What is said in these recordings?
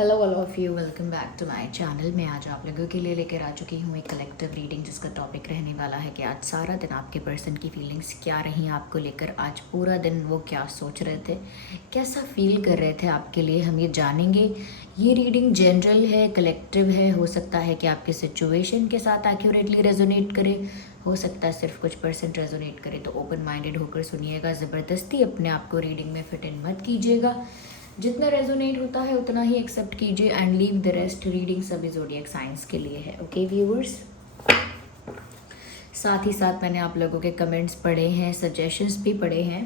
Hello all of you, welcome back to my channel. मैं आज आप लोगों के लिए लेकर आ चुकी हूँ एक कलेक्टिव रीडिंग जिसका टॉपिक रहने वाला है कि आज सारा दिन आपके पर्सन की फीलिंग्स क्या रही आपको लेकर। आज पूरा दिन वो क्या सोच रहे थे, कैसा फील कर रहे थे आपके लिए, हम ये जानेंगे। ये रीडिंग जनरल है, कलेक्टिव है। हो सकता है कि आपके सिचुएशन के साथ एक्यूरेटली रेजोनेट करे, हो सकता है सिर्फ कुछ परसेंट रेजोनेट करे। तो ओपन माइंडेड होकर सुनिएगा, ज़बरदस्ती अपने आप को रीडिंग में फिट इन मत कीजिएगा। जितना रेजोनेट होता है उतना ही एक्सेप्ट कीजिए and leave the rest. Reading सभी ज़ोडिएक साइंस के लिए है, ओके व्यूअर्स। साथ ही साथ मैंने आप लोगों के कमेंट्स पढ़े हैं, सजेशंस भी पढ़े हैं।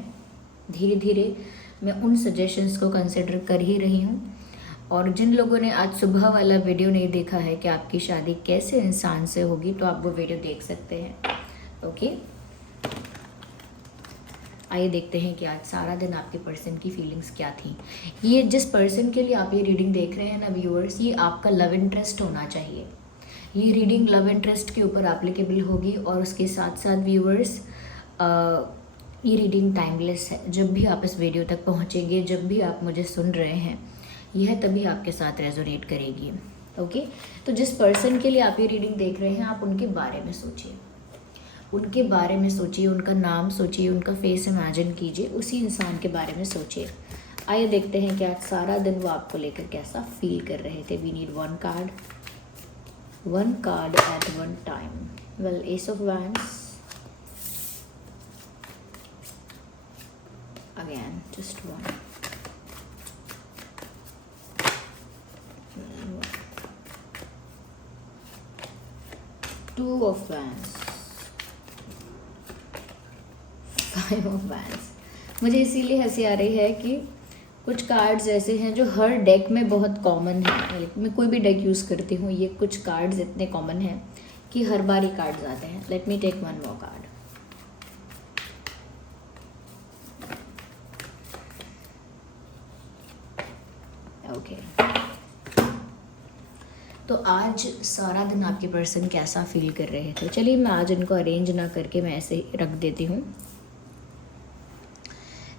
धीरे धीरे मैं उन सजेशंस को कंसिडर कर ही रही हूँ। और जिन लोगों ने आज सुबह वाला वीडियो नहीं देखा है कि आपकी शादी कैसे इंसान से होगी, तो आप वो वीडियो देख सकते हैं, ओके। आइए देखते हैं कि आज सारा दिन आपके पर्सन की फीलिंग्स क्या थी। ये जिस पर्सन के लिए आप ये रीडिंग देख रहे हैं ना व्यूअर्स, ये आपका लव इंटरेस्ट होना चाहिए। ये रीडिंग लव इंटरेस्ट के ऊपर एप्लीकेबल होगी। और उसके साथ साथ व्यूअर्स, ये रीडिंग टाइमलेस है। जब भी आप इस वीडियो तक पहुँचेंगे, जब भी आप मुझे सुन रहे हैं, यह तभी आपके साथ रेजोनेट करेगी, ओके। तो जिस पर्सन के लिए आप ये रीडिंग देख रहे हैं, आप उनके बारे में सोचिए, उनके बारे में सोचिए, उनका नाम सोचिए, उनका फेस इमेजिन कीजिए, उसी इंसान के बारे में सोचिए। आइए देखते हैं कि आज सारा दिन वो आपको लेकर कैसा फील कर रहे थे। We need one card at one time. Well, ace of wands, again just one, two of wands, five of wands. मुझे इसीलिए हंसी आ रही है कि कुछ कार्ड्स ऐसे हैं जो हर डेक में बहुत कॉमन है। मैं कोई भी डेक यूज़ करती हूँ, ये कुछ कार्ड्स इतने कॉमन हैं कि हर बार ही कार्ड्स आते हैं। Let me take one more card. Okay, तो आज सारा दिन आपके पर्सन कैसा फील कर रहे थे। चलिए, मैं आज इनको अरेंज ना करके मैं ऐसे ही रख देती हूँ।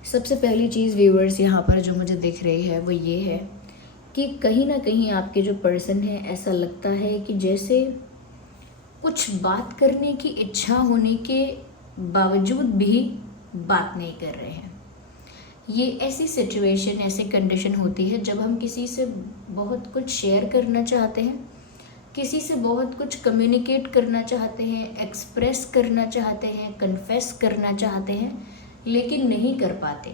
सबसे पहली चीज़ व्यूअर्स यहाँ पर जो मुझे दिख रही है वो ये है कि कहीं ना कहीं आपके जो पर्सन है, ऐसा लगता है कि जैसे कुछ बात करने की इच्छा होने के बावजूद भी बात नहीं कर रहे हैं। ये ऐसी सिचुएशन, ऐसी कंडीशन होती है जब हम किसी से बहुत कुछ शेयर करना चाहते हैं, किसी से बहुत कुछ कम्युनिकेट करना चाहते हैं, एक्सप्रेस करना चाहते हैं, कन्फेस करना चाहते हैं, लेकिन नहीं कर पाते।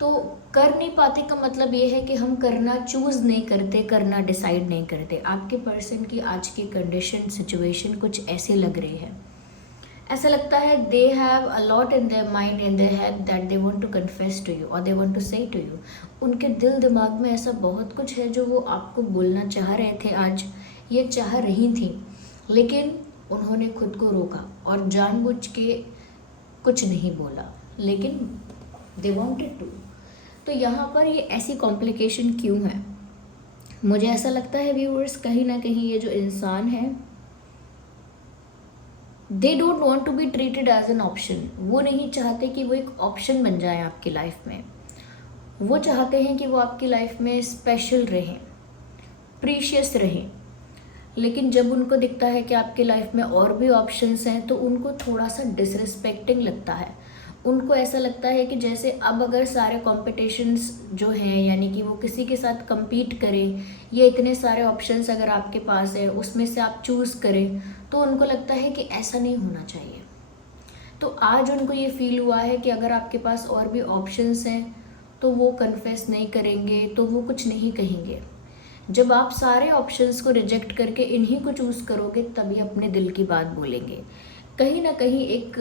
तो कर नहीं पाते का मतलब ये है कि हम करना चूज़ नहीं करते, करना डिसाइड नहीं करते। आपके पर्सन की आज की कंडीशन, सिचुएशन कुछ ऐसे लग रही है। ऐसा लगता है they have a lot in their mind, in their head that they want to confess to you और they want to say to you. उनके दिल दिमाग में ऐसा बहुत कुछ है जो वो आपको बोलना चाह रहे थे, आज ये चाह रही थी, लेकिन उन्होंने खुद को रोका और जानबूझ के कुछ नहीं बोला, लेकिन दे वांटेड टू। तो यहाँ पर ये ऐसी कॉम्प्लिकेशन क्यों है? मुझे ऐसा लगता है व्यूअर्स, कहीं ना कहीं ये जो इंसान है, they don't want to be treated as an option. वो नहीं चाहते कि वो एक ऑप्शन बन जाए आपकी लाइफ में। वो चाहते हैं कि वो आपकी लाइफ में स्पेशल रहें, प्रीशियस रहें। लेकिन जब उनको दिखता है कि आपकी लाइफ में और भी ऑप्शंस हैं, तो उनको थोड़ा सा डिसरिस्पेक्टिंग लगता है। उनको ऐसा लगता है कि जैसे अब अगर सारे कॉम्पिटिशन्स जो हैं, यानी कि वो किसी के साथ compete करें, या इतने सारे ऑप्शंस अगर आपके पास है उसमें से आप चूज़ करें, तो उनको लगता है कि ऐसा नहीं होना चाहिए। तो आज उनको ये फील हुआ है कि अगर आपके पास और भी ऑप्शंस हैं तो वो कन्फेस नहीं करेंगे, तो वो कुछ नहीं कहेंगे। जब आप सारे ऑप्शंस को रिजेक्ट करके इन्हीं को चूज़ करोगे, तभी अपने दिल की बात बोलेंगे। कहीं ना कहीं एक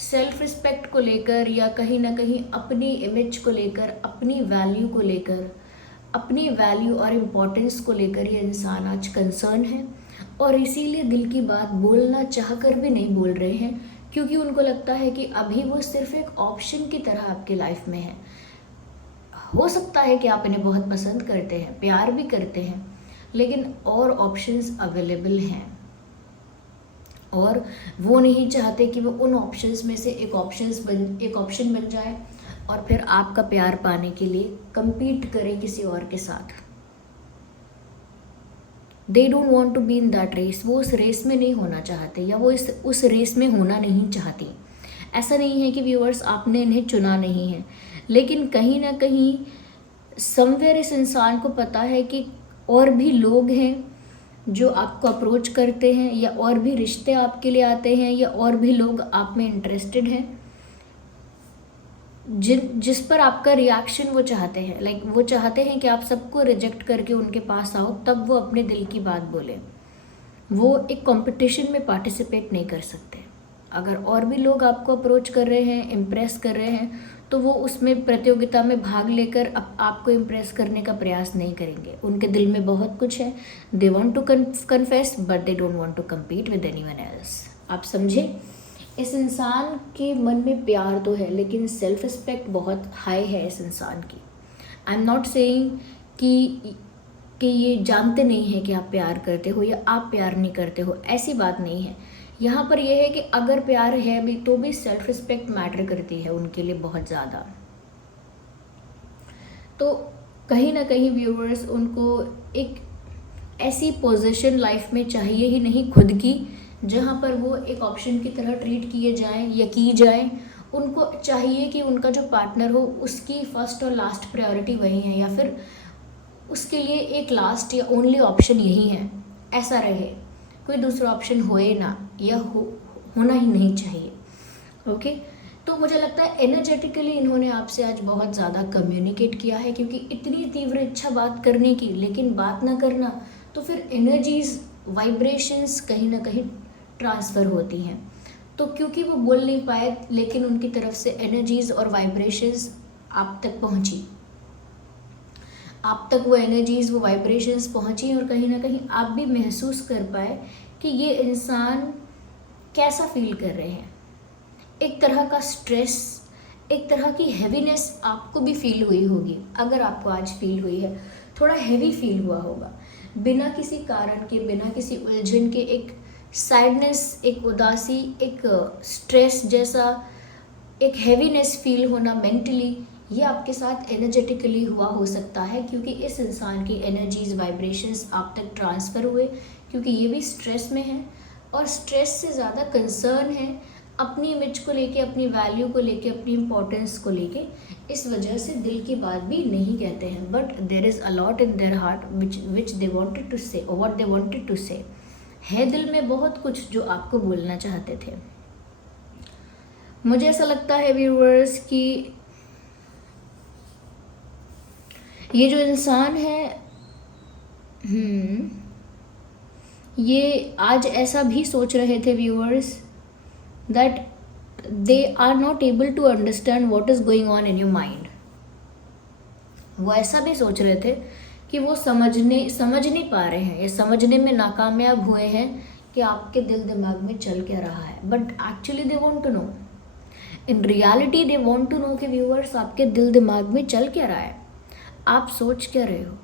सेल्फ रिस्पेक्ट को लेकर, या कहीं ना कहीं अपनी इमेज को लेकर, अपनी वैल्यू को लेकर, अपनी वैल्यू और इम्पोर्टेंस को लेकर ये इंसान आज कंसर्न है। और इसीलिए दिल की बात बोलना चाह कर भी नहीं बोल रहे हैं, क्योंकि उनको लगता है कि अभी वो सिर्फ एक ऑप्शन की तरह आपकी लाइफ में है। हो सकता है कि आप इन्हें बहुत पसंद करते हैं, प्यार भी करते हैं, लेकिन और ऑप्शंस अवेलेबल हैं और वो नहीं चाहते कि वो उन ऑप्शंस में से एक ऑप्शन बन जाए और फिर आपका प्यार पाने के लिए compete करें किसी और के साथ। They don't want to be in that race, वो उस रेस में नहीं होना चाहते या वो उस रेस में होना नहीं चाहती। ऐसा नहीं है कि व्यूअर्स आपने इन्हें चुना नहीं है, लेकिन कहीं ना कहीं समवेयर इस इंसान को पता है कि और भी लोग हैं जो आपको अप्रोच करते हैं, या और भी रिश्ते आपके लिए आते हैं, या और भी लोग आप में इंटरेस्टेड हैं जिस पर आपका रिएक्शन वो चाहते हैं। लाइक वो चाहते हैं कि आप सबको रिजेक्ट करके उनके पास आओ, तब वो अपने दिल की बात बोले। वो एक कंपटीशन में पार्टिसिपेट नहीं कर सकते। अगर और भी लोग आपको अप्रोच कर रहे हैं, इम्प्रेस कर रहे हैं, तो वो उसमें प्रतियोगिता में भाग लेकर आपको इम्प्रेस करने का प्रयास नहीं करेंगे। उनके दिल में बहुत कुछ है, they want to confess but they don't want to compete with anyone else. आप समझे, इस इंसान के मन में प्यार तो है, लेकिन सेल्फ रिस्पेक्ट बहुत हाई है इस इंसान की। आई एम नॉट सेइंग कि ये जानते नहीं हैं कि आप प्यार करते हो या आप प्यार नहीं करते हो, ऐसी बात नहीं है। यहाँ पर यह है कि अगर प्यार है भी तो भी सेल्फ रिस्पेक्ट मैटर करती है उनके लिए बहुत ज़्यादा। तो कहीं ना कहीं व्यूअर्स उनको एक ऐसी पोजीशन लाइफ में चाहिए ही नहीं खुद की, जहाँ पर वो एक ऑप्शन की तरह ट्रीट किए जाएं या की जाएं। उनको चाहिए कि उनका जो पार्टनर हो उसकी फर्स्ट और लास्ट प्रायोरिटी वही है, या फिर उसके लिए एक लास्ट या ओनली ऑप्शन यही है, ऐसा रहे। कोई दूसरा ऑप्शन होए ना, या होना ही नहीं चाहिए। ओके, तो मुझे लगता है एनर्जेटिकली इन्होंने आपसे आज बहुत ज़्यादा कम्युनिकेट किया है, क्योंकि इतनी तीव्र इच्छा बात करने की, लेकिन बात ना करना, तो फिर एनर्जीज वाइब्रेशंस कहीं ना कहीं ट्रांसफ़र होती हैं। तो क्योंकि वो बोल नहीं पाए, लेकिन उनकी तरफ से एनर्जीज और वाइब्रेशंस आप तक पहुंची, आप तक वो एनर्जीज वो वाइब्रेशंस पहुंची, और कहीं ना कहीं आप भी महसूस कर पाए कि ये इंसान कैसा फील कर रहे हैं। एक तरह का स्ट्रेस, एक तरह की हैवीनेस आपको भी फील हुई होगी। अगर आपको आज फील हुई है, थोड़ा हैवी फील हुआ होगा, बिना किसी कारण के, बिना किसी उलझन के, एक सैडनेस, एक उदासी, एक स्ट्रेस जैसा एक हैवीनेस फील होना मेंटली, ये आपके साथ एनर्जेटिकली हुआ हो सकता है, क्योंकि इस इंसान की एनर्जीज वाइब्रेशंस आप तक ट्रांसफ़र हुए, क्योंकि ये भी स्ट्रेस में है, और स्ट्रेस से ज़्यादा कंसर्न है अपनी इमेज को लेके, अपनी वैल्यू को लेके, अपनी इम्पोर्टेंस को लेके। इस वजह से दिल की बात भी नहीं कहते हैं, but there is a lot in their heart which they wanted to say, what they wanted to say. है दिल में बहुत कुछ जो आपको बोलना चाहते थे। मुझे ऐसा लगता है व्यूअर्स कि ये जो इंसान है, ये आज ऐसा भी सोच रहे थे viewers that they are not able to understand what is going on in your mind. वो ऐसा भी सोच रहे थे कि वो समझ नहीं पा रहे हैं, या समझने में नाकामयाब हुए हैं कि आपके दिल दिमाग में चल क्या रहा है। But actually they want to know, in reality they want to know कि व्यूअर्स आपके दिल दिमाग में चल क्या रहा है, आप सोच क्या रहे हो,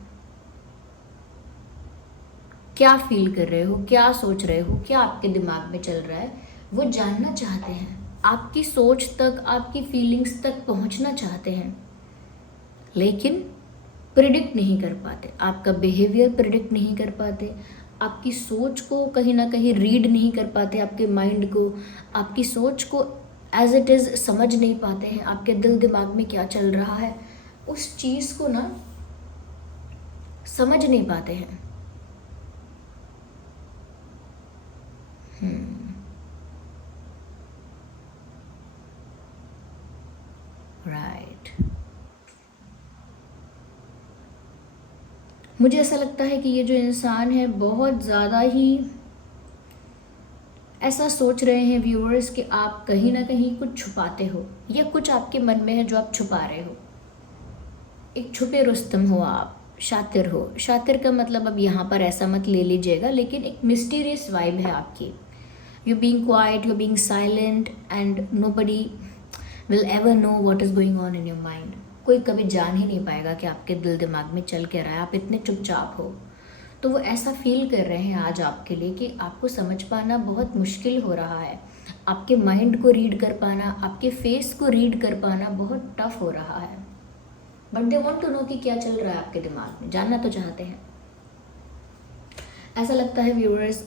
क्या फील कर रहे हो, क्या सोच रहे हो, क्या आपके दिमाग में चल रहा है, वो जानना चाहते हैं। आपकी सोच तक, आपकी फीलिंग्स तक पहुंचना चाहते हैं, लेकिन प्रिडिक्ट नहीं कर पाते। आपका बिहेवियर प्रिडिक्ट नहीं कर पाते, आपकी सोच को कहीं ना कहीं रीड नहीं कर पाते, आपके माइंड को, आपकी सोच को एज इट इज़ समझ नहीं पाते हैं। आपके दिल दिमाग में क्या चल रहा है, उस चीज़ को ना समझ नहीं पाते हैं। राइट। मुझे ऐसा लगता है कि ये जो इंसान है बहुत ज़्यादा ही ऐसा सोच रहे हैं व्यूअर्स कि आप कहीं ना कहीं कुछ छुपाते हो, या कुछ आपके मन में है जो आप छुपा रहे हो। एक छुपे रुस्तम हो आप, शातिर हो। शातिर का मतलब अब यहाँ पर ऐसा मत ले लीजिएगा, लेकिन एक मिस्टीरियस वाइब है आपकी। You being quite, you being silent, and nobody will ever know what is going on in your mind. कोई कभी जान ही नहीं पाएगा कि आपके दिल दिमाग में चल क्या रहा है, आप इतने चुपचाप हो। तो वो ऐसा फील कर रहे हैं आज आपके लिए कि आपको समझ पाना बहुत मुश्किल हो रहा है, आपके माइंड को रीड कर पाना, आपके फेस को रीड कर पाना बहुत टफ हो रहा है। But they want to know कि क्या चल रहा है आपके दिमाग में, जानना तो चाहते हैं। ऐसा लगता है व्यूअर्स,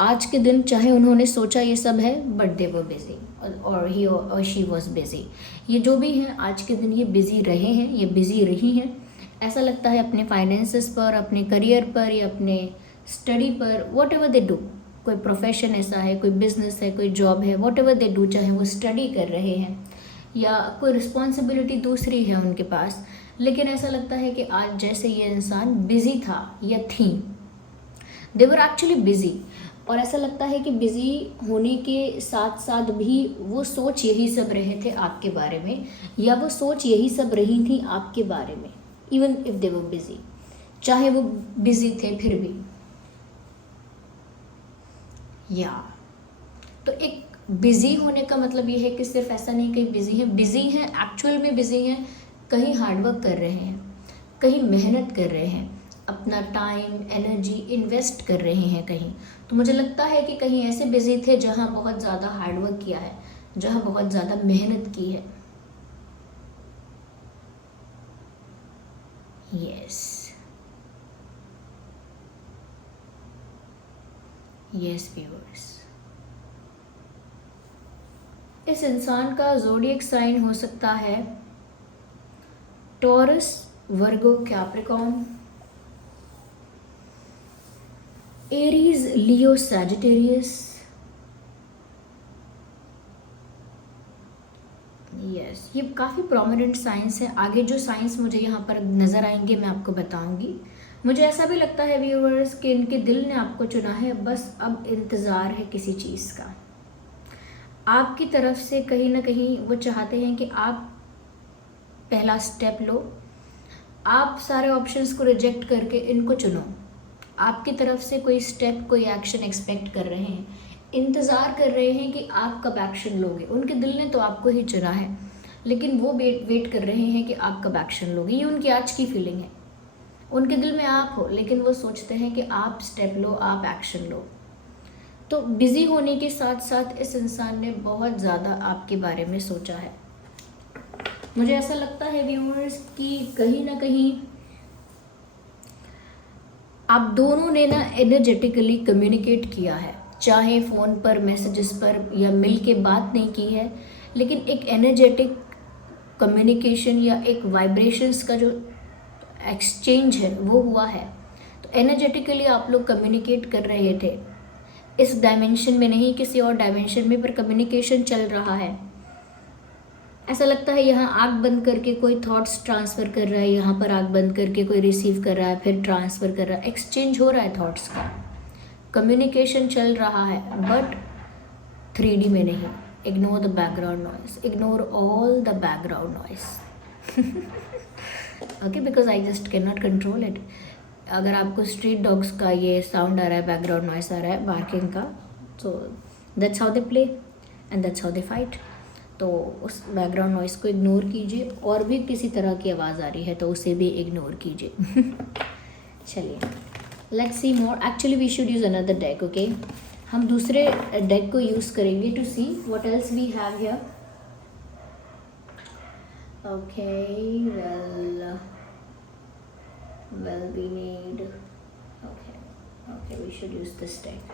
आज के दिन चाहे उन्होंने सोचा ये सब है, बट दे वर बिजी, और ही और शी वॉज बिजी। ये जो भी हैं आज के दिन, ये बिजी रहे हैं, ये बिजी रही हैं। ऐसा लगता है अपने फाइनेंसेस पर, अपने करियर पर, या अपने स्टडी पर, वॉट एवर दे डू। कोई प्रोफेशन ऐसा है, कोई बिजनेस है, कोई जॉब है, वॉट एवर दे डू, चाहे वो स्टडी कर रहे हैं या कोई रिस्पॉन्सिबिलिटी दूसरी है उनके पास, लेकिन ऐसा लगता है कि आज जैसे ये इंसान बिजी था या थी, दे वर एक्चुअली बिजी। और ऐसा लगता है कि बिजी होने के साथ साथ भी वो सोच यही सब रहे थे आपके बारे में, या वो सोच यही सब रही थी आपके बारे में, even if they were busy, चाहे वो बिजी थे फिर भी। या तो एक बिजी होने का मतलब ये है कि सिर्फ ऐसा नहीं कि बिजी हैं, एक्चुअल में बिजी हैं, कहीं हार्डवर्क कर रहे हैं, कहीं मेहनत कर रहे हैं, अपना टाइम एनर्जी इन्वेस्ट कर रहे हैं कहीं। तो मुझे लगता है कि कहीं ऐसे बिजी थे जहाँ बहुत ज़्यादा हार्डवर्क किया है, जहाँ बहुत ज़्यादा मेहनत की है। यस व्यूअर्स, इस इंसान का ज़ोडिएक साइन हो सकता है टॉरस, वर्गो, कैप्रिकॉर्न, एरीज, लियो, सैजिटेरियस। यस, ये काफ़ी प्रोमिनेंट साइंस है। आगे जो साइंस मुझे यहाँ पर नज़र आएंगे मैं आपको बताऊंगी। मुझे ऐसा भी लगता है व्यूअर्स कि इनके दिल ने आपको चुना है, बस अब इंतज़ार है किसी चीज़ का आपकी तरफ से। कहीं ना कहीं वो चाहते हैं कि आप पहला स्टेप लो, आप सारे ऑप्शंस को रिजेक्ट करके इनको चुनो। आपकी तरफ से कोई स्टेप, कोई एक्शन एक्सपेक्ट कर रहे हैं, इंतज़ार कर रहे हैं कि आप कब एक्शन लोगे। उनके दिल ने तो आपको ही चुना है, लेकिन वो वेट कर रहे हैं कि आप कब एक्शन लोगे। ये उनकी आज की फीलिंग है। उनके दिल में आप हो, लेकिन वो सोचते हैं कि आप स्टेप लो, आप एक्शन लो। तो बिज़ी होने के साथ साथ इस इंसान ने बहुत ज़्यादा आपके बारे में सोचा है। मुझे ऐसा लगता है व्यूअर्स कि कहीं ना कहीं आप दोनों ने ना एनर्जेटिकली कम्युनिकेट किया है, चाहे फ़ोन पर, मैसेजेस पर या मिल के बात नहीं की है, लेकिन एक एनर्जेटिक कम्युनिकेशन या एक वाइब्रेशंस का जो एक्सचेंज है वो हुआ है। तो एनर्जेटिकली आप लोग कम्युनिकेट कर रहे थे, इस डायमेंशन में नहीं, किसी और डायमेंशन में, पर कम्युनिकेशन चल रहा है। ऐसा लगता है यहाँ आँख बंद करके कोई थॉट्स ट्रांसफ़र कर रहा है, यहाँ पर आँख बंद करके कोई रिसीव कर रहा है, फिर ट्रांसफ़र कर रहा है, एक्सचेंज हो रहा है थॉट्स का, कम्युनिकेशन चल रहा है, बट 3D में नहीं। Ignore the background noise, ignore all the background noise, okay, because I just can not control it. अगर आपको स्ट्रीट डॉग्स का ये साउंड आ रहा है, बैकग्राउंड नॉइस आ रहा है बार्किंग का, so that's how they play and that's how they fight. तो उस बैकग्राउंड नॉइस को इग्नोर कीजिए, और भी किसी तरह की आवाज़ आ रही है तो उसे भी इग्नोर कीजिए। चलिए, let's see more. Actually we should use another deck, okay. हम दूसरे डेक को यूज़ करेंगे to see what else we have here. Okay, well we need, okay we should use this deck.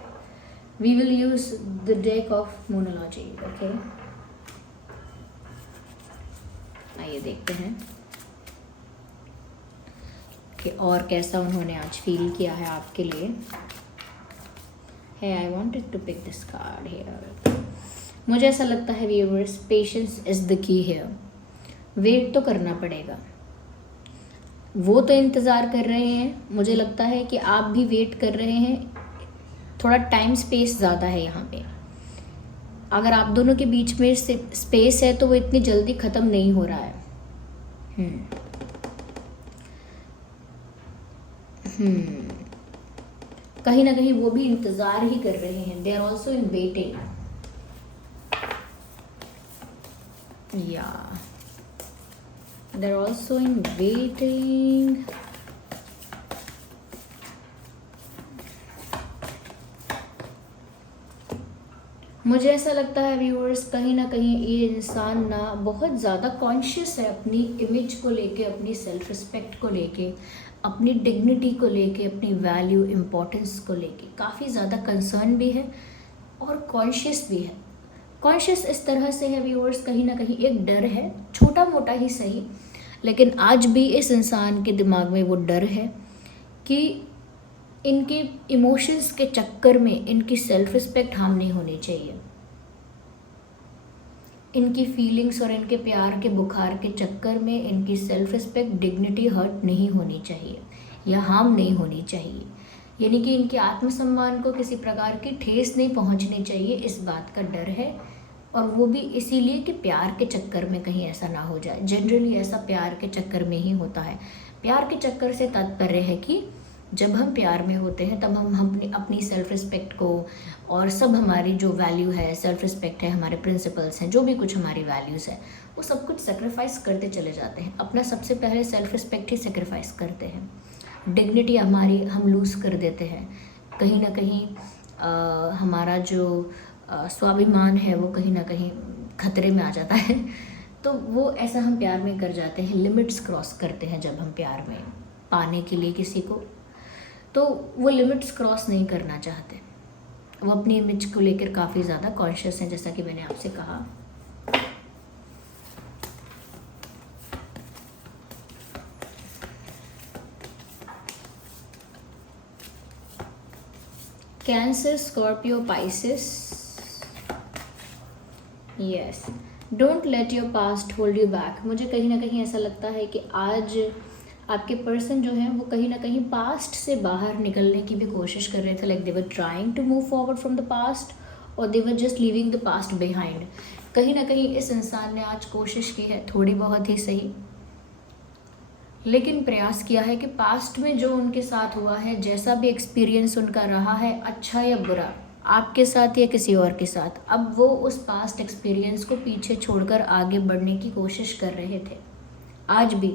We will use the deck of Moonology, okay। आइए देखते हैं कि और कैसा उन्होंने आज फील किया है आपके लिए। Hey, I wanted to pick this card here। मुझे ऐसा लगता है viewers, patience is the key here। Wait तो करना पड़ेगा, वो तो इंतज़ार कर रहे हैं, मुझे लगता है कि आप भी वेट कर रहे हैं। थोड़ा टाइम स्पेस ज़्यादा है यहाँ पे। अगर आप दोनों के बीच में स्पेस है तो वो इतनी जल्दी ख़त्म नहीं हो रहा है। कहीं ना कहीं वो भी इंतज़ार ही कर रहे हैं। They are also in waiting, या they're also in waiting। मुझे ऐसा लगता है व्यूअर्स, कहीं ना कहीं ये इंसान ना बहुत ज़्यादा कॉन्शियस है अपनी इमेज को लेके, अपनी सेल्फ रिस्पेक्ट को लेके, अपनी डिग्निटी को लेके, अपनी वैल्यू इम्पोर्टेंस को लेके काफ़ी ज़्यादा कंसर्न भी है और कॉन्शियस भी है। कॉन्शियस इस तरह से है व्यूअर्स, कहीं ना कहीं एक डर है, छोटा मोटा ही सही, लेकिन आज भी इस इंसान के दिमाग में वो डर है कि इनके इमोशंस के चक्कर में इनकी सेल्फ रिस्पेक्ट हार्म नहीं होनी चाहिए, इनकी फीलिंग्स और इनके प्यार के बुखार के चक्कर में इनकी सेल्फ रिस्पेक्ट, डिग्निटी हर्ट नहीं होनी चाहिए या हार्म नहीं होनी चाहिए, यानी कि इनके आत्मसम्मान को किसी प्रकार की ठेस नहीं पहुंचनी चाहिए, इस बात का डर है। और वो भी इसीलिए कि प्यार के चक्कर में कहीं ऐसा ना हो जाए। जनरली ऐसा प्यार के चक्कर में ही होता है। प्यार के चक्कर से तात्पर्य है कि जब हम प्यार में होते हैं तब हम अपनी सेल्फ रिस्पेक्ट को और सब हमारी जो वैल्यू है, सेल्फ रिस्पेक्ट है, हमारे प्रिंसिपल्स हैं, जो भी कुछ हमारी वैल्यूज़ है, वो सब कुछ सेक्रीफाइस करते चले जाते हैं। अपना सबसे पहले सेल्फ रिस्पेक्ट ही सेक्रीफाइस करते हैं। डिग्निटी हमारी हम लूज़ कर देते हैं। कहीं ना कहीं हमारा जो स्वाभिमान है वो कहीं ना कहीं खतरे में आ जाता है। तो वो ऐसा हम प्यार में कर जाते हैं, लिमिट्स क्रॉस करते हैं जब हम प्यार में पाने के लिए किसी को, तो वो लिमिट्स क्रॉस नहीं करना चाहते। वो अपनी इमेज को लेकर काफ़ी ज़्यादा कॉन्शियस हैं, जैसा कि मैंने आपसे कहा। Cancer, Scorpio, Pisces. Yes, don't let your past hold you back. मुझे कहीं ना कहीं ऐसा लगता है कि आज आपके पर्सन जो है वो कहीं ना कहीं पास्ट से बाहर निकलने की भी कोशिश कर रहे थे। Like they were trying to move forward from the past और they were just leaving the past behind. कहीं ना कहीं इस इंसान ने आज कोशिश की है, थोड़ी बहुत ही सही, लेकिन प्रयास किया है कि पास्ट में जो उनके साथ हुआ है, जैसा भी एक्सपीरियंस उनका रहा है, अच्छा या बुरा, आपके साथ या किसी और के साथ, अब वो उस पास्ट एक्सपीरियंस को पीछे छोड़कर आगे बढ़ने की कोशिश कर रहे थे आज भी।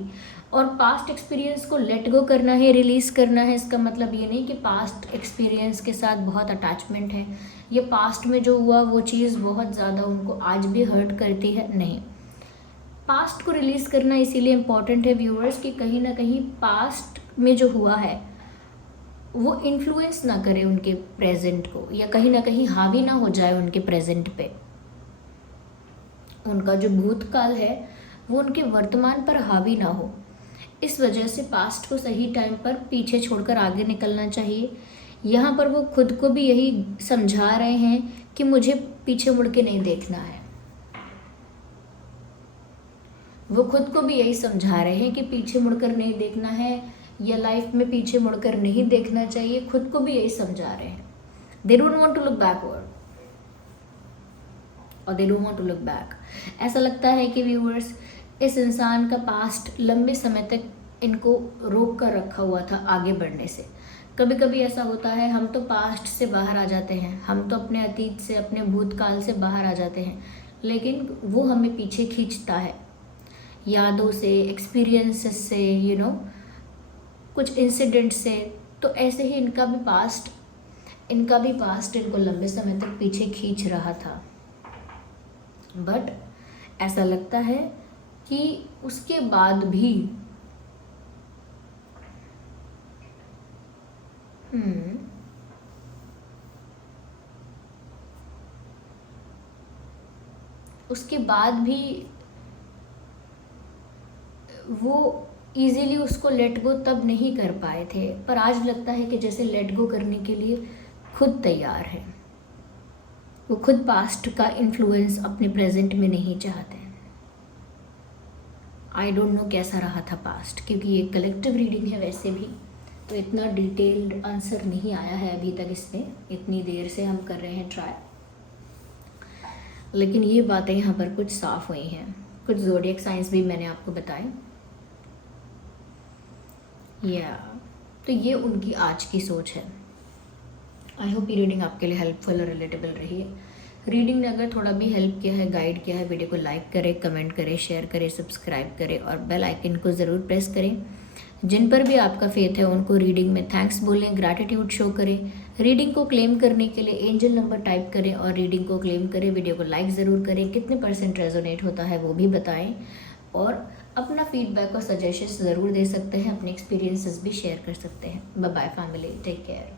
और पास्ट एक्सपीरियंस को लेट गो करना है, रिलीज़ करना है, इसका मतलब ये नहीं कि पास्ट एक्सपीरियंस के साथ बहुत अटैचमेंट है, ये पास्ट में जो हुआ वो चीज़ बहुत ज़्यादा उनको आज भी हर्ट करती है, नहीं। पास्ट को रिलीज़ करना इसीलिए इम्पॉर्टेंट है व्यूअर्स कि कहीं ना कहीं पास्ट में जो हुआ है वो इन्फ्लुएंस ना करे उनके प्रेजेंट को, या कहीं ना कहीं हावी ना हो जाए उनके प्रेजेंट पे। उनका जो भूतकाल है वो उनके वर्तमान पर हावी ना हो। इस वजह से पास्ट को सही टाइम पर पीछे छोड़कर आगे निकलना चाहिए। यहाँ पर वो खुद को भी यही समझा रहे हैं कि मुझे पीछे मुड़ के नहीं देखना है। वो खुद को भी यही समझा रहे हैं कि पीछे मुड़कर नहीं देखना है, या लाइफ में पीछे मुड़कर नहीं देखना चाहिए। खुद को भी यही समझा रहे हैं। They don't want to look backward और they don't want to look back. ऐसा लगता है कि व्यूअर्स, इस इंसान का पास्ट लंबे समय तक इनको रोक कर रखा हुआ था आगे बढ़ने से। कभी कभी ऐसा होता है, हम तो पास्ट से बाहर आ जाते हैं, हम तो अपने अतीत से, अपने भूतकाल से बाहर आ जाते हैं, लेकिन वो हमें पीछे खींचता है यादों से, एक्सपीरियंसेस से, कुछ इंसिडेंट से। तो ऐसे ही इनका भी पास्ट इनको लंबे समय तक पीछे खींच रहा था। बट ऐसा लगता है कि उसके बाद भी वो इजीली उसको लेट गो तब नहीं कर पाए थे, पर आज लगता है कि जैसे लेट गो करने के लिए खुद तैयार है। वो खुद पास्ट का इन्फ्लुएंस अपने प्रेजेंट में नहीं चाहते। आई डोंट नो कैसा रहा था पास्ट, क्योंकि ये कलेक्टिव रीडिंग है वैसे भी, तो इतना डिटेल्ड आंसर नहीं आया है अभी तक इसमें। इतनी देर से हम कर रहे हैं ट्राई, लेकिन ये बातें यहाँ पर कुछ साफ हुई हैं। कुछ ज़ोडिएक साइंस भी मैंने आपको बताए। तो ये उनकी आज की सोच है। आई होप ये रीडिंग आपके लिए हेल्पफुल और रिलेटेबल रही है। रीडिंग ने अगर थोड़ा भी हेल्प किया है, गाइड किया है, वीडियो को लाइक करें, कमेंट करें, शेयर करें, सब्सक्राइब करें और बेल आइकन को ज़रूर प्रेस करें। जिन पर भी आपका फेथ है उनको रीडिंग में थैंक्स बोलें, ग्रैटिट्यूड शो करें। रीडिंग को क्लेम करने के लिए एंजल नंबर टाइप करें और रीडिंग को क्लेम करें। वीडियो को लाइक ज़रूर करें, कितने % रेजोनेट होता है वो भी बताएं और अपना फीडबैक और सजेशंस ज़रूर दे सकते हैं, अपने एक्सपीरियंसेस भी शेयर कर सकते हैं। Bye bye family, take care.